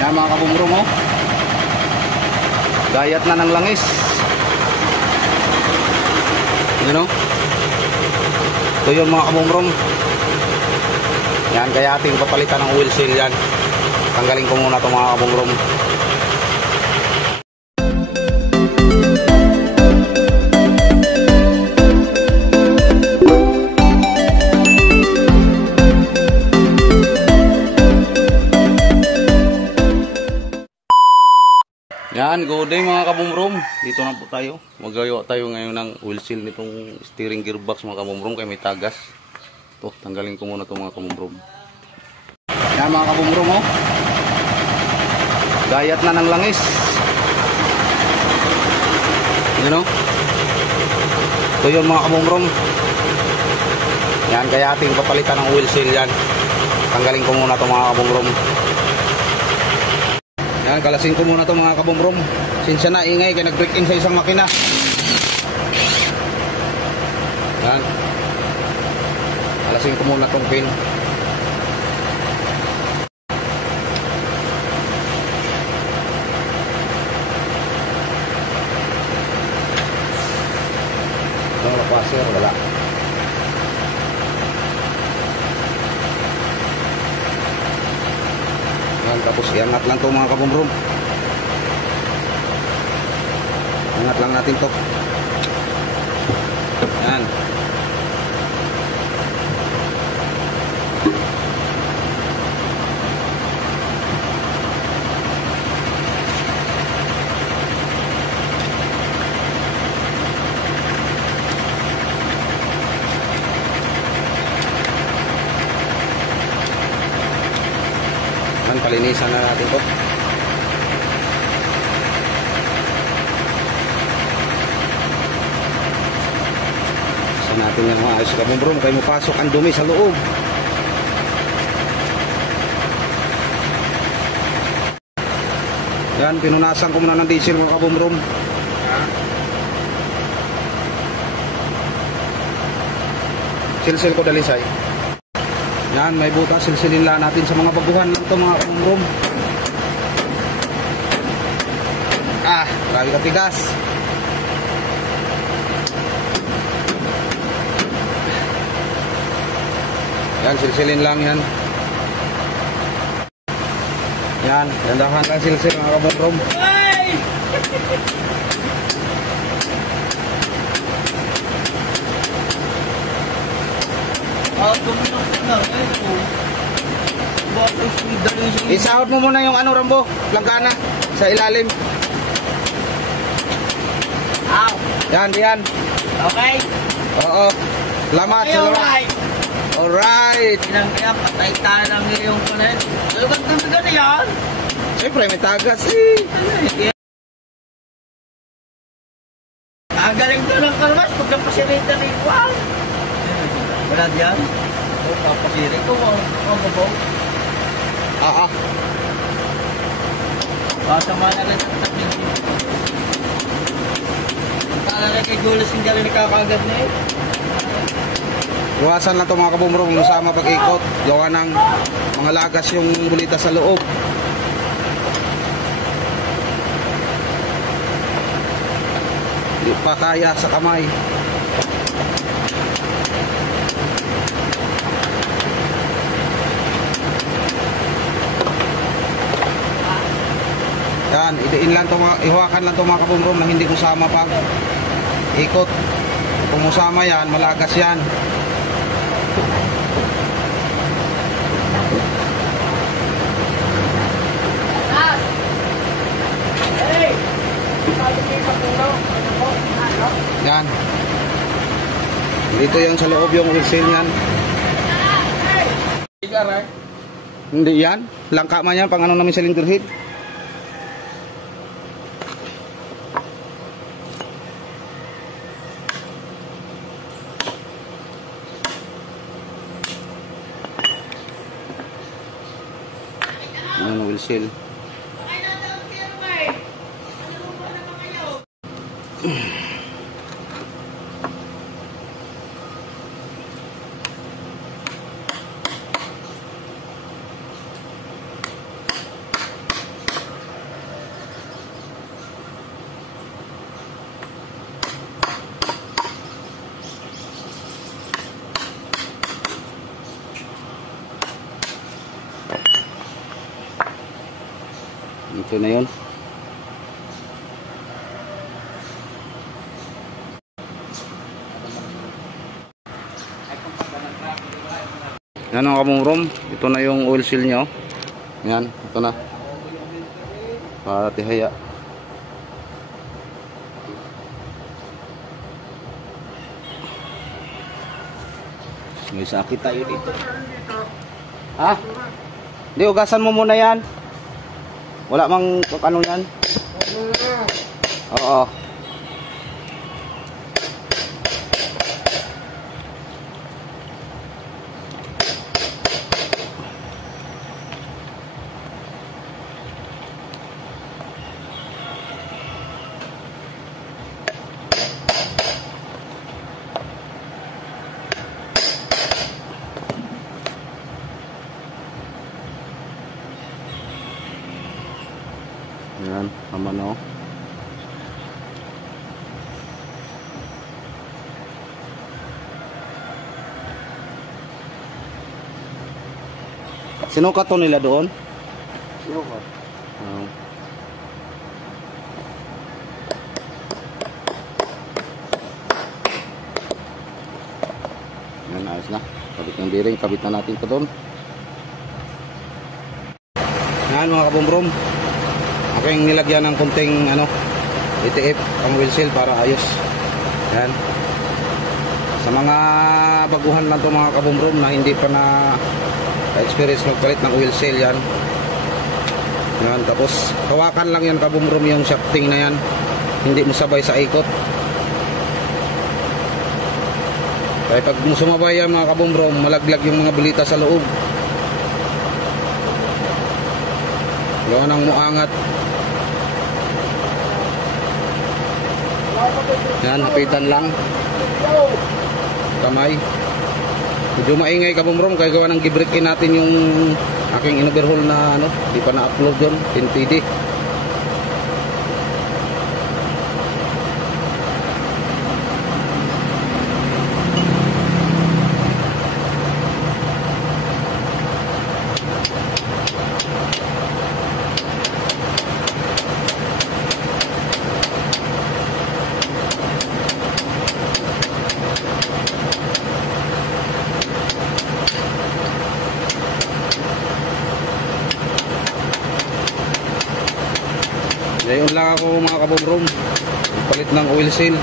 Yan mga kabumrom, oh. Gayat na ng langis. Yun, oh. Ito yun mga kabumrom. Yan, kaya ating papalitan ng oil seal yan. Tanggalin ko muna ito mga kabumrom. Yan, good day mga kabumrom. Dito na po tayo. Magawa tayo ngayon ng oil seal nitong steering gearbox mga kabumrom, kaya may tagas. Ito, tanggalin ko muna ito mga kabumrom. Yan mga kabumrom, oh. Gayat na ng langis. Yun, oh. Ito yun mga kabumrom. Yan, kaya ating papalitan ng oil seal yan. Tanggalin ko muna ito mga kabumrom. Yan, kalasin ko muna ito mga kabumrom. Sinsya na ingay kaya nag-break in sa isang makina. Yan, kalasin ko muna itong pin. Itong lapasir, wala. Tapos iangat lang ito mga kabumrom. Angat lang natin ito. Yan. Palinisan na natin ito. Isa natin yung mga ayos kabumrom kayo mapasok ang dumi sa loob. Yan, pinunasan ko muna ng diesel mga kabumrom. Silsil ko dalisay. Yan, may butas, silsilin lang natin sa mga baguhan lang ito mga kabumrom. Ah, grabe katigas. Yan, silsilin lang yan. Yan, dandahan lang silsil mga kabumrom. Ay! Isahod mo muna yung ano Rambo, langkana sa ilalim. Ow. Yan, yan. Okay. Oo. Salamat, okay, salamat. Alright. Kaya patay tayo lang yung kanan. Lugan kang bigat na yan. Siyempre may tagas eh. Galing ka ng kalmas pag napasirita na igual. Wala diyan? O, papasirin ko ang mabaw. Sama na rin ang takin. Para na kay Gulas yung galing nakakagad na eh. Iwasan lang ito mga kabumrom, masama pag-ikot. Gawa ng mga lagas yung bulita sa loob. Hindi pa kaya sa kamay. Yan, idiin lang ito, ihawakan lang ito mga kabumrom na hindi kusama pa. Ikot. Kung musama yan, malagas yan. Yan. Dito yung sa loob yung whistle yan. Hindi yan. Langka man yan, pang ano namin cylinder head. Ano whistle. Ito na yun. Yan mga kabumrom, ito na yung oil seal nyo. Yan, ito na. Para tihaya. May sakit tayo dito. Ha? Hindi, ugasan mo muna yan. Wala mang ano yan. Oo. Yan, tama na. Sinukat to nila doon? Sinukat. Yan, ayos na. Kabit ng bearing, kabit na natin ito doon. Yan mga kabumrom. Aking nilagyan ng konting ETF ang wheel seal para ayos. Yan. Sa mga baguhan lang to mga kabumrom na hindi pa na experience magpalit ng wheel seal yan. Yan, tapos hawakan lang yan kabumrom yung shafting na yan. Hindi mo sabay sa ikot. Kaya pag sumabay yan mga kabumrom, malaglag yung mga bulita sa loob. Gawa ng muangat. Yan, hapitan lang. Kamay. Medyo maingay kabumrom kaya gawa ng gibrikin natin yung aking in-overhaul na di pa na-upload yun, NPD. Ngayon lang ako mga kabumrom, palit ng oil seal.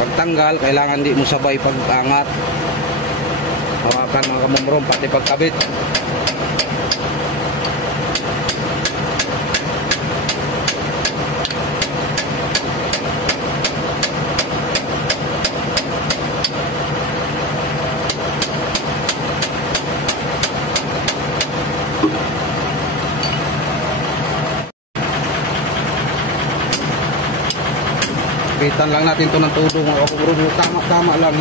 Pagtanggal, kailangan di mo sabay pag-angat. Hawakan mga kabumrom, pati pagkabit. Kapitan lang natin ito ng todo mga kabumrom. Tama-tama lang.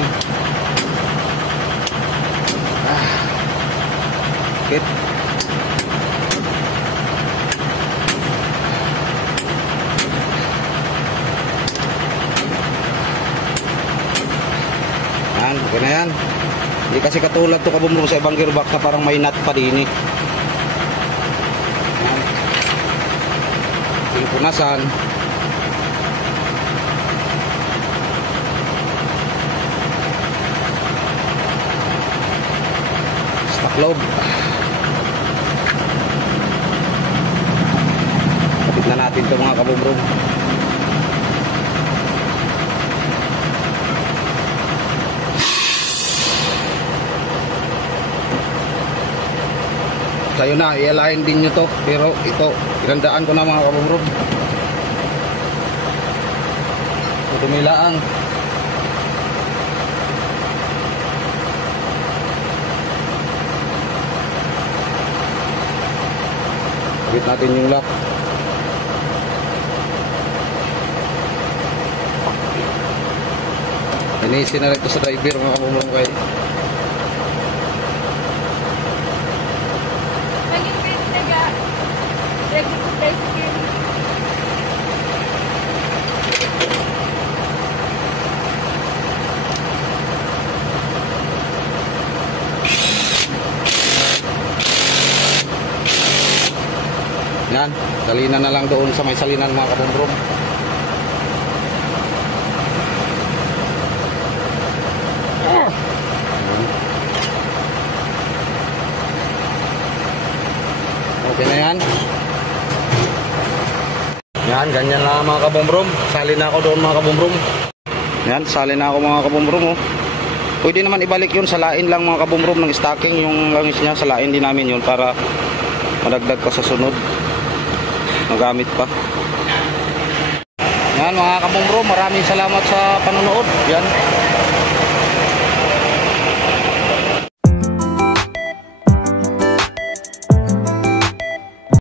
Kit. Yan, okay na yan. Hindi kasi katulad to kabumrom sa ibang gearbox na parang may nut pa din eh. Yan. Yung punasan. Load. Kapit na natin ito mga kabumrom. Sayo na, i-align din nyo to. Pero ito, pinandaan ko na mga kabumrom. Tumilaan. Kapit natin yung lock. Inisin na rin ito sa driver mga kabumrom kayo. Yan, salinan na lang doon sa may salinan mga kabumbrom. Okay na yan. Yan, ganyan lang mga kabumbrom. Sali na ako doon mga kabumbrom. Yan, sali na ako mga kabumbrom. Oh. Pwede naman ibalik yun sa lain lang mga kabumbrom ng stocking. Yung langis niya, sa lain din namin yun para madagdag pa sa sunod. Magamit pa. Yan mga kabumbrom, maraming salamat sa panonood. Yan.